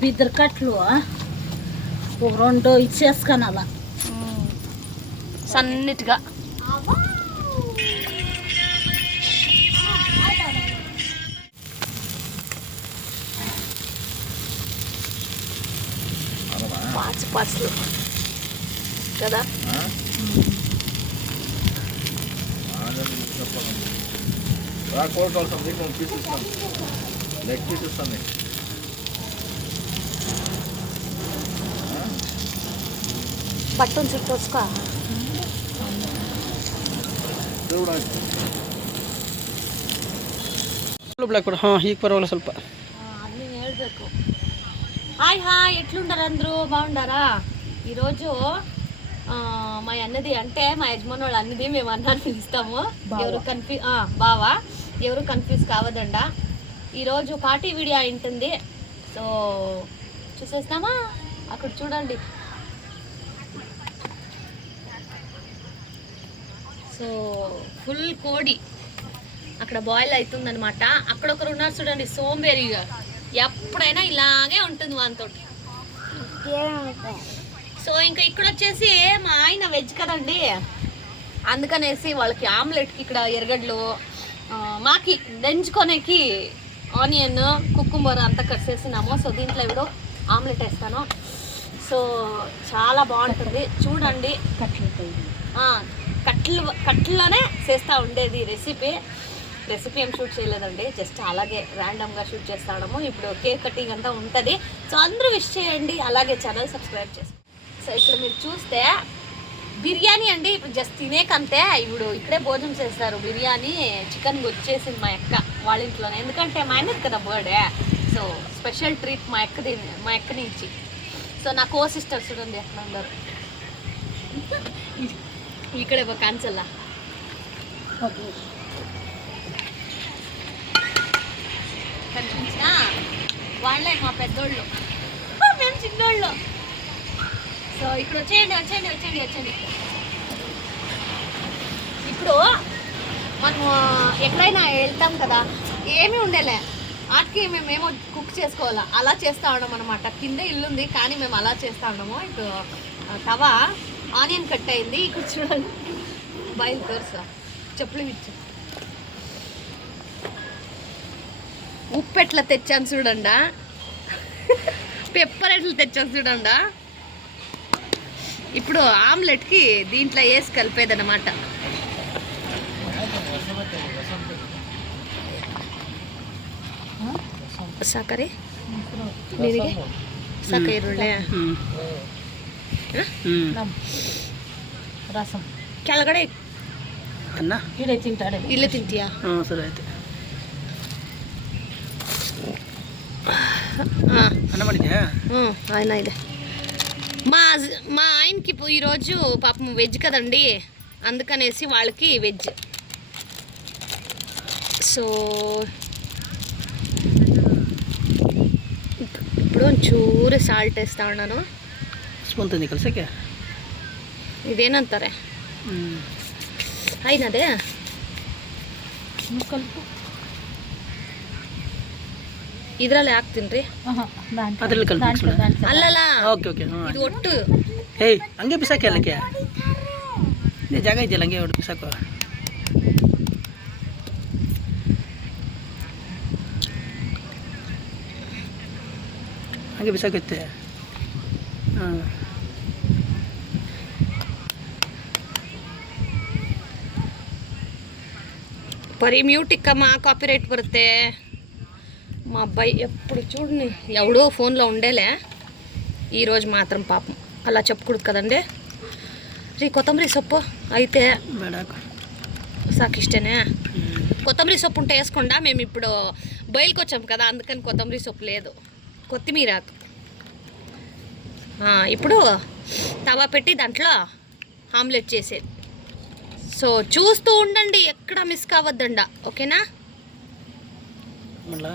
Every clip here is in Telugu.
బిద్దరు కట్లు ఒక రెండు ఇచ్చేసుకొని అలా. సన్నిటిగా. పాచి పాచులు కదా కోరుకోవాల్సింది నేను తీసిస్తాను లెగ్ తీసిస్తాను పట్టుని చుట్టొచ్చుకో దేవుడు ಬ್ಲ್ಯಾಕ್ ಕೊಡು ಹಾಂ ಈಗ ಪರವಾಗಿಲ್ಲ ಸ್ವಲ್ಪ అన్నీ ಹೇಳ್ಬೇಕು హాయ్ హాయ్ ఎట్లుంటారు అందరూ? బాగుండారా? ఈరోజు మా అన్నది అంటే మా యజమాని వాళ్ళు అన్నది మేము అన్నాన్ని పిలుస్తాము. ఎవరు కన్ఫ్యూ బావా. ఎవరు కన్ఫ్యూజ్ కావద్దండ. ఈరోజు పార్టీ వీడియో ఉంటుంది సో చూసేస్తామా? అక్కడ చూడండి. సో ఫుల్ కోడి. అక్కడ బాయిల్ అవుతుందన్నమాట. అక్కడ ఒకరు ఉన్నారు చూడండి సోంబేరిగా. ఎప్పుడైనా ఇలాగే ఉంటుంది వానితోటి. సో ఇంకా ఇక్కడ వచ్చేసి మా ఆయన వెజ్ కదండి. అందుకనేసి వాళ్ళకి ఆమ్లెట్కి ఇక్కడ ఎరగడ్లు మాకి దంచుకొనేకి ఆనియన్ కుకుంబర్ అంతా కట్ చేసినాము సో దీంట్లో ఇప్పుడు ఆమ్లెట్ వేస్తాను. సో చాలా బాగుంటుంది. చూడండి. ఆ, కట్లు కట్లలోనే చేస్తూ ఉండేది రెసిపీ. రెసిపీ ఏం షూట్ చేయలేదండి. జస్ట్ అలాగే ర్యాండమ్గా షూట్ చేస్తాడము. ఇప్పుడు కేక్ కటింగ్ అంతా ఉంటుంది. సో అందరూ విష్ చేయండి. అలాగే ఛానల్ సబ్స్క్రైబ్ చేసుకోండి సో ఇక్కడ మీరు చూస్తే బిర్యానీ అండి. ఇప్పుడు జస్ట్ తినేకంతే ఇప్పుడు ఇక్కడే భోజనం చేస్తారు. బిర్యానీ చికెన్ వచ్చేసింది మా అక్క వాళ్ళ ఇంట్లోనే. ఎందుకంటే మా ఆయనది కదా బర్త్డే సో స్పెషల్ ట్రీట్ మా అక్క మా అక్క నుంచి సో నా కో సిస్టర్స్ ఉంది అక్కడ అందరు. ఇక్కడే ఒక ఓకే. కనిపించినా వాళ్ళే మా పెద్దోళ్ళు. మేము చిన్నోళ్ళు. సో ఇక్కడ వచ్చేయండి వచ్చేయండి వచ్చేయండి వచ్చేయండి. ఇప్పుడు మనం ఎక్కడైనా వెళ్తాం కదా ఏమీ ఉండేలే. వాటికి మేమేమో కుక్ చేసుకోవాలా? అలా చేస్తూ ఉన్నాం అనమాట కింద ఇల్లు ఉంది కానీ మేము అలా చేస్తూ ఉన్నాము. ఇప్పుడు తవా తవ ఆనియన్ కట్ అయింది. ఇక్కడ చూడండి. బయలు తోరుసా చెప్పులు ఇచ్చాం ఉప్పు ఎట్లా తెచ్చాను చూడండా పెప్పర్ ఎట్లా తెచ్చాను చూడండా ఇప్పుడు ఆమ్లెట్కి దీంట్లో వేసి కలిపేదన్నమాట ಸಾಕರಿ ನಿನಗೆ ಸಾಕ ಈರುಳ್ಳಿ ಹ್ಞೂ ಹ್ಞೂ రసం ಕೆಳಗಡೆ ಅನ್ನ ఈడే తింటాడే ಇಲ್ಲೇ ತಿಂತೀಯಾ ಹ್ಞೂ ಸರಿ ಆಯ್ತು ఆయన ఇదే. మా మా ఆయనకి ఈరోజు పాపం వెజ్ కదండి. అందుకనేసి వాళ్ళకి వెజ్. సో ఇప్పుడు చూరు సాల్ట్ వేస్తా ఉన్నాను. స్పూన్ కలిసి ఇదేనంతారే అయినదే? కలుపు. ಇದ್ರಲ್ಲಿ ಹಾಕ್ತೀನಿ ರೀ ಅದ್ರಲ್ಲಿ ಕಲ್ ಮಿಕ್ಸ್ ಮಾಡು ಅಲ್ಲಲ್ಲ ಓಕೆ ಓಕೆ ಹ್ಞೂ ಇದು ಒಟ್ಟು ಏಯ್ ಹಂಗೆ ಬಿಸಾಕಿ ಅಲ್ಲಕ್ಕೆ ಇದೇ ಜಾಗ ಇದೆಯಲ್ಲ ಹಂಗೆ ಹೊಡೆದು ಬಿಸಾಕು ಹಂಗೆ ಬಿಸಾಕೈತೆ ಹಾಂ ಬರೀ ಮ್ಯೂಟಿಕ್ಕಮ್ಮ ಕಾಪಿರೈಟ್ ಬರುತ್ತೆ మా అబ్బాయి ఎప్పుడు చూడని ఎవడో ఫోన్లో ఉండేలే. ఈరోజు మాత్రం పాపం. అలా చెప్పకూడదు కదండి. రీ కొత్తమరి సొప్పు అయితే ಬೇಡ సాకు ఇష్టనే? కొత్తమరి సొప్పు ఉంటే వేసుకుండా? మేము ఇప్పుడు బయలుకి వచ్చాం కదా అందుకని కొత్తమరి సొప్పు లేదు. కొత్తిమీర ఇప్పుడు తవా పెట్టి దాంట్లో ఆమ్లెట్ చేసేది. సో చూస్తూ ఉండండి ఎక్కడ మిస్ కావద్దండ. ఓకేనా? మళ్ళా?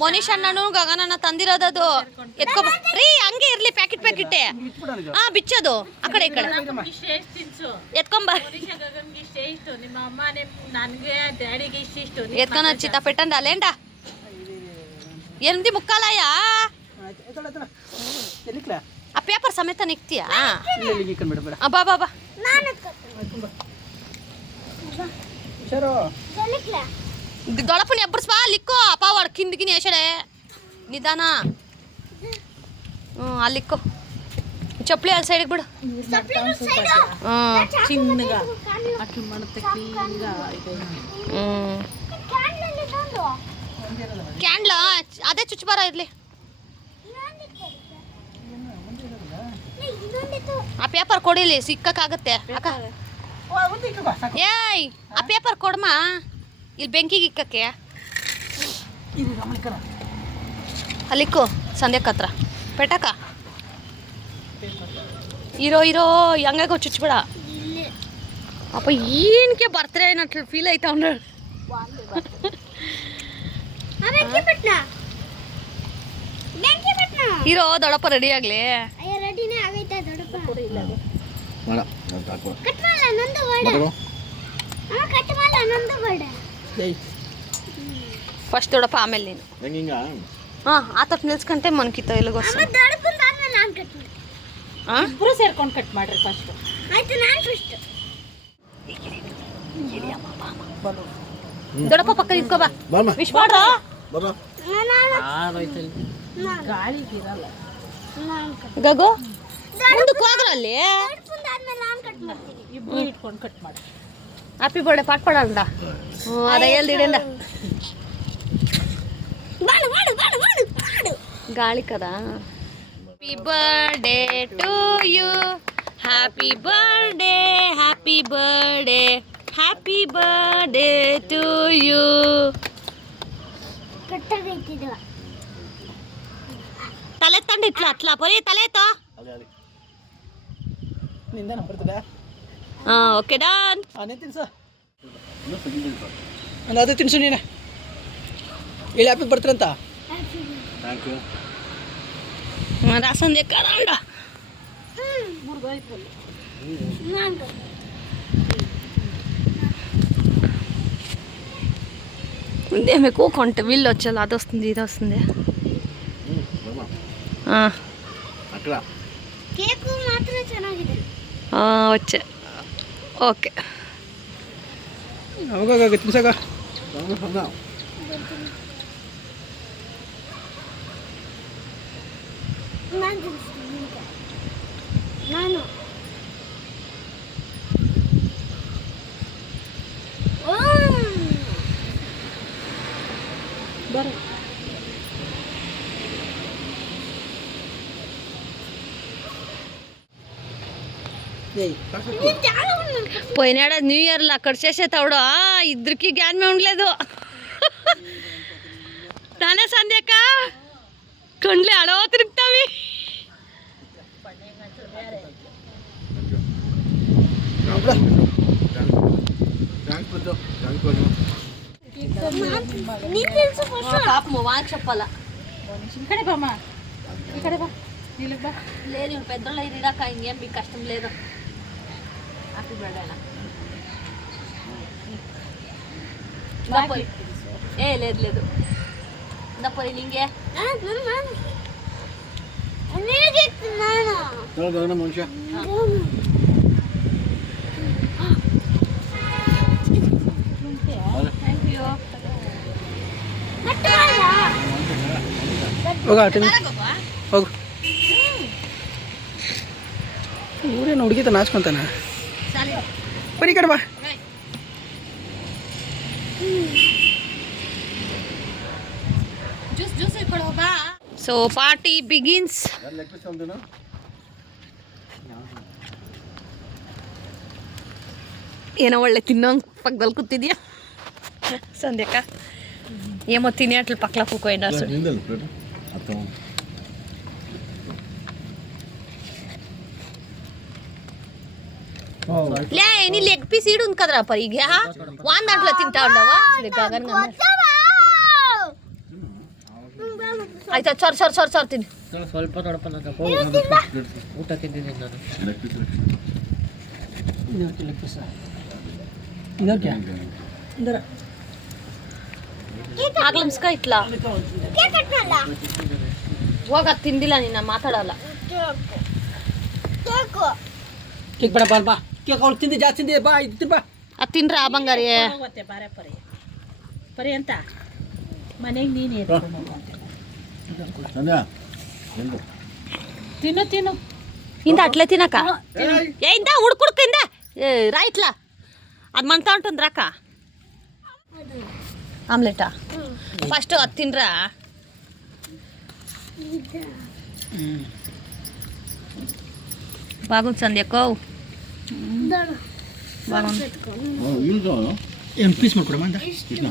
ಮೋನಿಶ್ ಅಣ್ಣನು ಗಗನನ ತಂದಿರೋದದು. ಎತ್ಕೊ ರೀ ಹಂಗೆ ಇರ್ಲಿ ಪ್ಯಾಕೆಟ್ ಪ್ಯಾಕೆಟ್ ಹಾ ಬಿಚ್ಚೋದು. ಆ ಕಡೆ ಈ ಕಡೆ. ಎತ್ಕೊಂಡು ಚಿತ್ತ ಪೆಟ್ಟಂಡ ಅಲ್ಲೇಂಡ ಎಂದಿ ಮುಕ್ಕಾಲಯ್ಯ ಆ ಪೇಪರ್ ಸಮೇತ ನಿಕ್ತಿಯ? ಬಾ ಬಾ ಬಾ. దొడపని ఎబ్బర్స్పా లిక్కో పావాడు కిందికి నేసాడే నిదానా అల్లిక్కో చెప్పులు వాళ్ళ సైడ్కి కూడా చిన్నగా అట్లా మడత క్లీన్గా ಕ್ಯಾಂಡ್ಲ ಅದೇ ಚುಚ್ಚಬಾರ ಇರಲಿ ಆ ಪೇಪರ್ ಕೊಡಿಲಿ ಸಿಕ್ಕಕ್ಕಾಗತ್ತೆ ಅಕ್ಕ ಏಯ್ ಆ ಪೇಪರ್ ಕೊಡಮ್ಮ ಇಲ್ಲಿ ಬೆಂಕಿಗೆ ಇಕ್ಕಕ್ಕೆ ಅಲ್ಲಿಕ್ಕೋ ಸಂಧ್ಯಕ್ಕೆ ಹತ್ರ. ಪೆಟಕ? ಇರೋ ಇರೋ ಹಂಗಾಗ ಚುಚ್ಬೇಡ. ಅಪ್ಪ ಏನಕ್ಕೆ ಬರ್ತಾರೆ ಏನಂತ ಫೀಲ್ ಆಯ್ತಾ ಅವ್ನು? ಇರೋ ದೊಡಪ್ಪ ರೆಡಿ ಆಗ್ಲಿ. ಕಟ್ ಮಾಡ ನಂದು ಬೇಡ ಕಟ್ ಮಾಡ ನಂದು ಬೇಡ ಫಸ್ಟ್ ದೊಡ್ಡಪ್ಪ ಆಮೇಲೆ ನೀನು. ಹಾ ಆ ತಪ್ಪ ನಿಲ್ಸ್ಕಂತೆ ಮನ್ಕಿತ ಇಲ್ಲಿಗೆ ಇಬ್ಬರು ಸೇರ್ಕೊಂಡು ಕಟ್ ಮಾಡ್ರಿ ಫಸ್ಟ್ ಆಯ್ತು ನಾನು ಫಸ್ಟ್ ದೊಡ್ಡಪ್ಪ ಪಕ್ಕ ನಿಂತ್ಕೋ ಬಾ. ವಿಶ್ ಮಾಡ್ರ? ಅಲ್ಲಿ ಇಬ್ರು ಇಟ್ಕೊಂಡು ಕಟ್ ಮಾಡಿ హ్యాపీ బర్త్డే పాట పాడాలండా అదయ్యాలి తీడండా. గాలి కదా. Happy birthday to you happy birthday happy birthday happy birthday to you తలెత్తండి ఇట్లా అట్లా. పోయి తలెత్తా. నిందన పడుతుందా? ಓಕೆ ಡಾನ್ ಅನೇ ತಿನ್ಸ ನಾನು ಅದೇ ತಿನ್ಸು ನೀನು ಇಲ್ಲಿ ಹ್ಯಾಪಿಗೆ ಬರ್ತೀರಂತ ఉందే వీళ్ళు వచ్చేది అది వస్తుంది ఇది వస్తుంది వచ్చే ಓಕೆ ಅವಾಗ ತಿನ್ಸಾಗ ನಾನು ಬರ ಏಯ್ పోయినాడు న్యూ ఇయర్లో అక్కడ చేసేటప్పుడు? ఇద్దరికి జ్ఞానమే ఉండలేదు. నానే సంధ్యక్క కొండ్లు అడవ తిరుగుతావి. పాపము వాకి చెప్పాలా? ఇక్కడే బామ్మా ఇక్కడే బా లేదు పెద్దోళ్ళు అయ్యాక ఇంకేం మీకు కష్టం లేదు. హ్యాపీ బర్త్డే ఏ లేదు లేదు పోయి నింగే ನಾನು ನಾನು ನಿನಗೆ ನಾನು ನೋಡೋಣ ಮನುಷ್ಯ ಕಟ್ ಮಾಡಲ್ಲ ಹೋಗ ತಿನ್ನು ಹೋಗು ಇವ್ರೇನು ಹುಡುಗಿತ ನಾಚ್ಕೊಂತಾನ ಬನ್ನಿ ಕಡೆ ಸೊ ಪಾರ್ಟಿ ಬಿಗಿನ್ಸ್ ಏನೋ ಒಳ್ಳೆ ತಿನ್ನೋಂಗೆ ಪಕ್ಕದಲ್ಲಿ ಕೂತಿದ್ಯ? ಸಂಧ್ಯಕ್ಕ. ಏಮೋ ತಿನ್ನಿ ಅಟ್ಲ ಪಕ್ಕಲ ಪೂಕೋ ಏನಾರು లే నీ లెగ్ పీస్ ఈడు ఉంది కదరా పరి ఇక వాన్ దాంట్లో తింటా ఉండవా అసలు గగన్ గంగ. అయితే సొర సొర సొర సొర తిని ಸ್ವಲ್ಪ ನೋಡಪ್ಪ ಊಟ ತಿಂದಿದ್ದೀನಿ ನಾನು లెక్కిస్ ಇದಕ್ಕೆ ಲೆಗ್ ಪೀಸ ಇದಕ್ಕೆ ಇಂದರ ಆಗ್ಲಮ್ಸ್ಕ ಇಟ್ಲಾ ಹೋಗ ತಿಂದಿಲ್ಲ ನಿನ್ನ ಮಾತಾಡಲ್ಲ ಕೇಕ್ ಕೇಕ್ ಬೇಡ ಬಾ ಬಾ. ಕೇಕ್ ಅವ್ಳು ತಿಂದು ಜಾಸ್ತಿ ತಿಂದಿ ಬಾ ಇದು ತಿನ್ ಬಾ. ಅದು ತಿನ್ರ ಆ ಬಂಗಾರಿ ಹೋಗುತ್ತೆ ಬಾರೆ ಪರಿ ಅಂತ. ಮನೆಗೆ ನೀನು ಎತ್ಕೊಂಡು ಹೋಗು. ತಿನ್ನು ತಿನ್ನು. ಇಂದ ಅಟ್ಲೆ ತಿನ್ನಕ? ಏ ಇಂದ ಹುಡ್ಕುಡ್ಕ ಇಂದ. ಏ ರಾಯ್ತ್ಲ ಅದು ಮಂತ ಉಂಟಂದ್ರಕ್ಕ ಆಮ್ಲೆಟಾ? ಫಸ್ಟ್ ಅದು ತಿನ್ರ అది తినరా బాగుంది సంధ్యకో బాగుంది ఇల్లు ಏನು ಪೀಸ್ ಮಾಡ್ಕೊಡಮ್ಮ ಅಂತ కృష్ణ